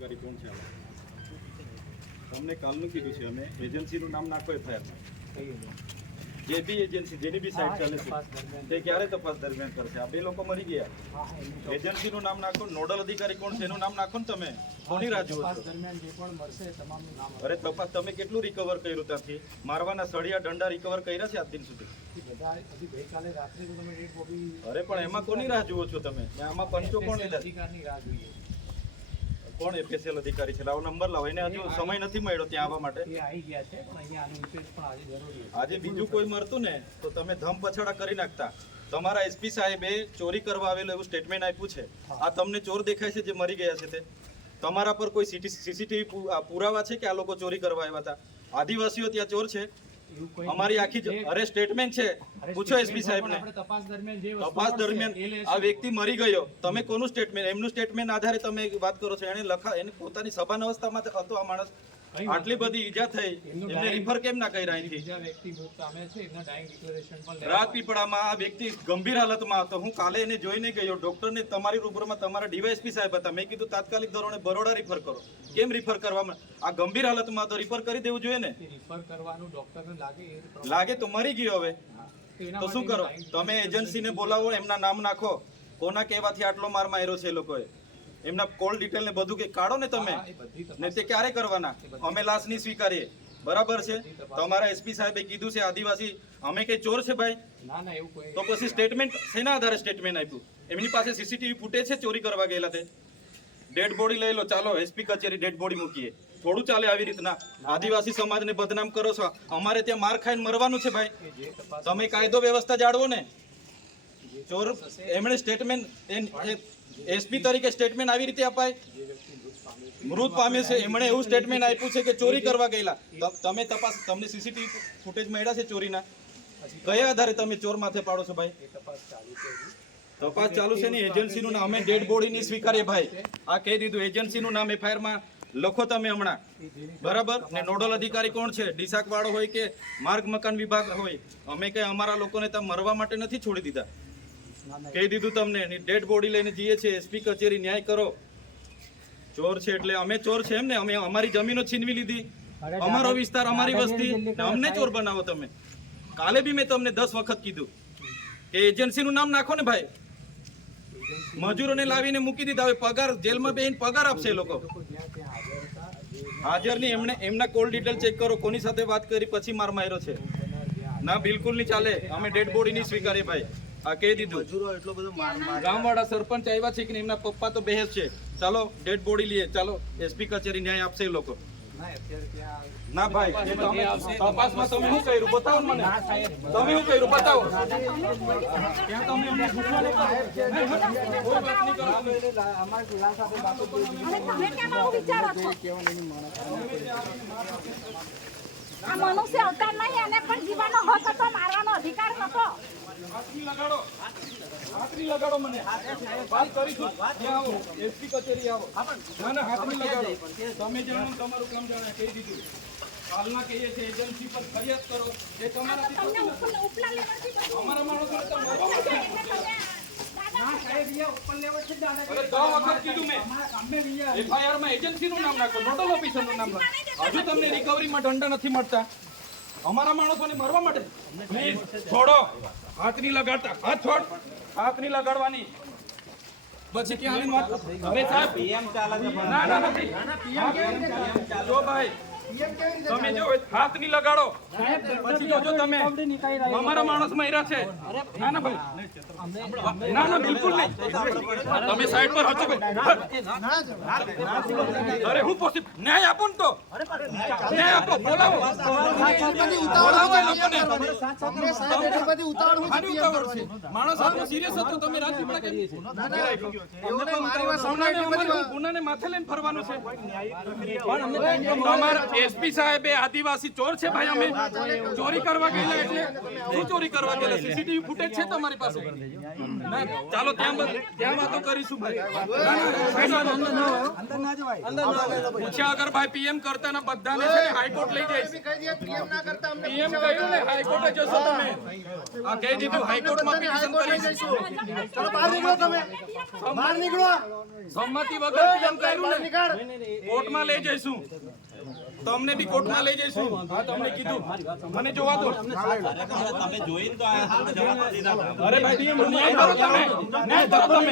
કોણ છે તમને કાલનું કીધું છે અમે એજન્સીનું નામ નાખો એફઆઈઆરમાં જે બી એજન્સી જેની બી સાઇટ ચાલે છે તે ક્યારે તપાસ દરમિયાન કરશે આ બે લોકો મરી ગયા એજન્સીનું નામ નાખો નોડલ અધિકારી કોણ છે એનું નામ નાખો ને તમે કોની રાહ જુઓ છો અરે તપાસ તમે કેટલું રિકવર કર્યું ત્યાંથી મારવાના સળિયા દંડા રિકવર કર્યા છે આજ દિન સુધી અરે પણ એમાં કોની રાહ જુઓ છો તમે આમાં પંચો કોણ લીધા કોણ એફએસએલ અધિકારી છે લાવો નંબર લાવો એને હજુ સમય નથી મળ્યો ત્યાં આવવા માટે આજે બીજું કોઈ મરતું ને તો તમે ધમ પછાડા કરી નાખતા તમારા એસપી સાહેબે ચોરી કરવા આવેલું એવું સ્ટેટમેન્ટ આપ્યું છે આ તમને ચોર દેખાય છે જે મરી ગયા છે તે તમારા પર કોઈ સીસીટીવી પુરાવા છે કે આ લોકો ચોરી કરવા આવ્યા હતા આદિવાસીઓ ત્યાં ચોર છે અમારી આખી અરે સ્ટેટમેન્ટ છે પૂછો એસપી સાહેબને તપાસ દરમિયાન આ વ્યક્તિ મરી ગયો તમે કોનું સ્ટેટમેન્ટ એમનું સ્ટેટમેન્ટ આધારે તમે વાત કરો છો એને પોતાની સભાન અવસ્થામાં હતો આ માણસ આટલી બધી ઈજા થઈ એમને રિફર કેમ ના કર્યા અહીંથી રાજપીપળામાં આ વ્યક્તિ ગંભીર હાલતમાં હતો હું કાલે એને જોઈને ગયો ડોક્ટરને તમારી રૂબરૂમાં તમારા ડીવાયએસપી સાહેબ હતા મેં કીધું તાત્કાલિક ધોરણે બરોડા રિફર કરો કેમ રિફર કરવામાં આ ગંભીર હાલતમાં તો રિફર કરી દેવું જોઈએ ને લાગે તો મરી ગયો હવે તો શું કરો તમે એજન્સીને બોલાવો એમના નામ નાખો કોના કહેવાથી આટલો માર માર્યો છે એ લોકોએ એમના કોલ ડિટેલ ને બધું કે કાઢો ને તમે ને તે ક્યારે કરવાના અમે લાશ નહીં સ્વીકારીએ બરાબર છે તમારા એસપી સાહેબે કીધું છે આદિવાસી અમે કઈ ચોર છે ભાઈ તો પછી સ્ટેટમેન્ટ શેના આધારે સ્ટેટમેન્ટ આપ્યું એમની પાસે સીસીટીવી ફૂટેજ છે ચોરી કરવા ગયેલા તે ડેડ બોડી લઈ લો ચાલો એસપી કચેરી ડેડ બોડી મૂકીએ થોડું ચાલે આવી રીતના આદિવાસી સમાજને બદનામ કરો છો અમારે ત્યાં માર ખાઈને મરવાનું છે ભાઈ તમે કાયદો વ્યવસ્થા જાળવો ને ચોર એમણે સ્ટેટમેન્ટ એસપી તરીકે સ્ટેટમેન્ટ આવી રીતે અપાય મૃત પામે છે એમણે એવું સ્ટેટમેન્ટ આપ્યું છે કે ચોરી કરવા ગયેલા તમે તપાસ તમને સીસીટીવી ફૂટેજ મળ્યા છે ચોરીના કયા આધારે તમે ચોર માથે પાડો છો ભાઈ તપાસ ચાલુ છે ને એજન્સીનું નામ અમે ડેડ બોડી નહીં સ્વીકારીએ ભાઈ આ કહી દીધું એજન્સીનું નામ એફઆઈઆરમાં લખો તમે હમણાં બરાબર ને નોડલ અધિકારી કોણ છે ડીસાક વાળો હોય કે માર્ગ મકાન વિભાગ હોય અમે કઈ અમારા લોકોને ત્યાં મરવા માટે નથી છોડી દીધા કહી દીધું તમને ડેડ બોડી લઈને જઈએ છીએ એસપી કચેરી ન્યાય કરો ચોર છે એટલે અમે ચોર છે એમ ને અમે અમારી જમીનો છીનવી લીધી અમારો વિસ્તાર અમારી વસ્તી અમને ચોર બનાવો તમે કાલે બી મેં તમને 10 વખત કીધું કે એજન્સીનું નામ નાખો ને ભાઈ મજૂરોને લાવીને મૂકી દીધા હવે પગાર જેલમાં બેહીને પગાર આપશે એ લોકો હાજર નહીં એમના કોલ ડિટેલ ચેક કરો કોની સાથે વાત કરી પછી માર માર્યો છે ના બિલકુલ નહીં ચાલે અમે ડેડ બોડી નહીં સ્વીકારીએ ભાઈ આ કહી દીધું ગામવાળા સરપંચ આવ્યા છે કે એમના પપ્પા તો બેહેસ છે ચાલો ડેડ બોડી લઈએ ચાલો એસપી કચેરી ન્યાય આપશે એ લોકો ના ભાઈ તપાસમાં તમે શું કર્યું બતાવો મને તમે શું કર્યું બતાવો ત્યાં તમે અમને પૂછવા કોઈ વાત નહીં કરો તમે કેમ આવું વિચારો છો આ મનુષ્ય અવતાર નહીં એને પણ જીવવાનો હક હતો મારવાનો અધિકાર નતો હાથની લગાડો મને વાત કરીશું ત્યાં આવો એસપી કચેરી આવો ના હાથની લગાડો તમે જાણો તમારું કામ જાણે કહી દીધું કાલના કહીએ છે એજન્સી પર ફરિયાદ કરો એ તમારાથી ઉપલા લેવલથી અમારા માણસો ના સાહેબ યા ઉપર લેવલ થી જાણે અરે 10 વખત કીધું મેં એફઆઈઆર માં એજન્સીનું નામ નાખો નોડલ ઓફિસરનું નામ નાખો હજુ તમને રિકવરીમાં દંડ નથી મળતા અમારા માણસોને મરવા માટે પ્લીઝ છોડો હાથની લગાડતા હાથ છોડ હાથની લગાડવાની પછી ક્યાં વાત અરે સાહેબ પીએમ ચાલે છે ના નથી જો ભાઈ તમે જો હાથની લગાડો પછી જોજો તમે અમારા માણસ મર્યા છે ના ના ભાઈ ના બિલકુલ નહીં તમે સાઈડ પર હટો અરે હું પોસી ન્યાય આપો ને તો ન્યાય આપો બોલાવો માણસ આપણો સિરિયસ હતો તમે રાજપીપળા કરીએ છે ગુનાને માથે લઈને ફરવાનું છે પણ અમને એસપી સાહેબ એ આદિવાસી ચોર છે ભાઈ. અમે ચોરી કરવા ગયેલા એટલે શું ચોરી કરવા ગયેલા? સીસીટીવી ફૂટેજ છે તમારી પાસે? ના, ચાલો ત્યાં વાતો કરીશું ભાઈ. પૂછ્યા અગર ભાઈ પીએમ કરતા ના બધાને છે ને હાઈકોર્ટ લઈ જઈશ. પીએમ કહ્યું ને હાઈકોર્ટે જશો તમે. આ કહી દીધું હાઈકોર્ટમાં પિટિશન કરીશ. સંમતિ વગર પીએમ કહ્યું ને કોર્ટમાં લઈ જઈશું. તમને બી કોર્ટમાં લઈ જઈશું. હા, તમને કીધું. મને જોવા દો. તમે જોઈને તો આયા છો, જવાબ નથી દીધા. અરે ભાઈ ન્યાય કરો તમે. ન્યાય કરો તમે.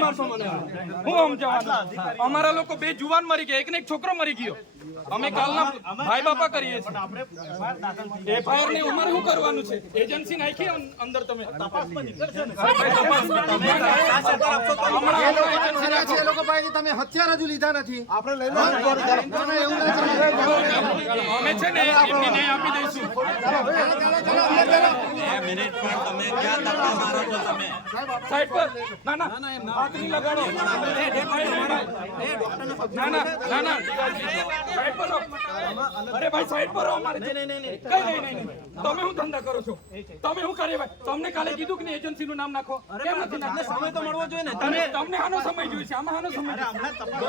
હું સમજાવવાનું? અમારા લોકો 2 જુવાન મરી ગયા, એક ને એક છોકરો મરી ગયો. અમે કાલના ભાઈ બાપા કરીએ છીએ. એફઆઈઆર ની ઉંમર શું કરવાનું છે? એજન્સી નાખી અંદર તમે તપાસમાં નીકળશે ને. એ લોકો પાસે તમે હથિયાર હજુ લીધા નથી. આપણે લઈ લો. અમે છે ને એમને ન્યાય આપી દઈશું. સાઈડ પર. ના ના હાથ નહીં લગાડો. ના ના ના ના સાઈડ પર રહો. અરે ભાઈ સાઈડ પર રહો. અમારે કઈ નહીં. તમે શું ધંધા કરો છો? તમે શું કરે ભાઈ? તમને કાલે કીધું કે નહીં એજન્સી નું નામ નાખો? કેમ નથી નાખો? સમય તો મળવો જોઈએ ને. તમને આનો સમય જોઈએ છે? આમાં આનો સમય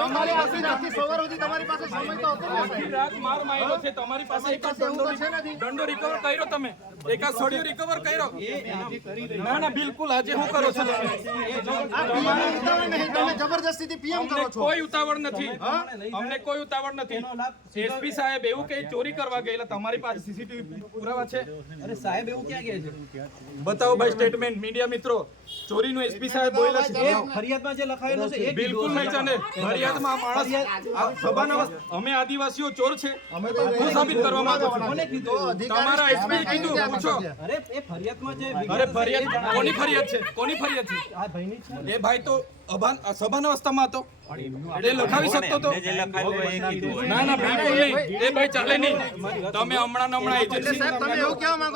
અમારી પાસે નથી. સવાર સુધી તમારી પાસે સમય તો હતો. આખી રાત માર માર્યો છે તમારી પાસે. એકાદ દંડો રિકવર કર્યો તમે? એકાદ સળિયો રિકવર કર્યો? ના ના બિલકુલ. આજે શું કરો છો તમે? તમે જબરજસ્તીથી પીએમ કરો છો. કોઈ ઉતાવળ નથી. અમને કોઈ ઉતાવળ નથી. એસપી સાહેબ એવું કે ચોરી કરવા ગયેલા, તમારી પાસે સીસીટીવી પુરાવા છે? અરે સાહેબ એવું ક્યાં કહે છે? બતાવો ભાઈ સ્ટેટમેન્ટ. મીડિયા મિત્રો, ચોરીનું એસપી સાહેબ બોલ્યા છે. ફરિયાદમાં જે લખાયેલું છે એ બિલકુલ નહીં ચાલે. ફરિયાદમાં માણસ આ સભાના અમે આદિવાસીઓ ચોર છે હું સાબિત કરવા માંગુ છું. કોને કીધું? તમારા એસપી કીધું પૂછો. અરે એ ફરિયાદમાં જે અરે ફરિયાદ કોની ફરિયાદ છે? કોની ફરિયાદ છે? આ ભાઈની છે. એ ભાઈ તો સભાના અવસ્થામાં હતો. એ લખાવી શકતો હતો. ના ના બિલકુલ નહીં. એ ભાઈ ચાલે નહીં. તમે હમણાં એજન્સી તમે એવું કહેવા માંગો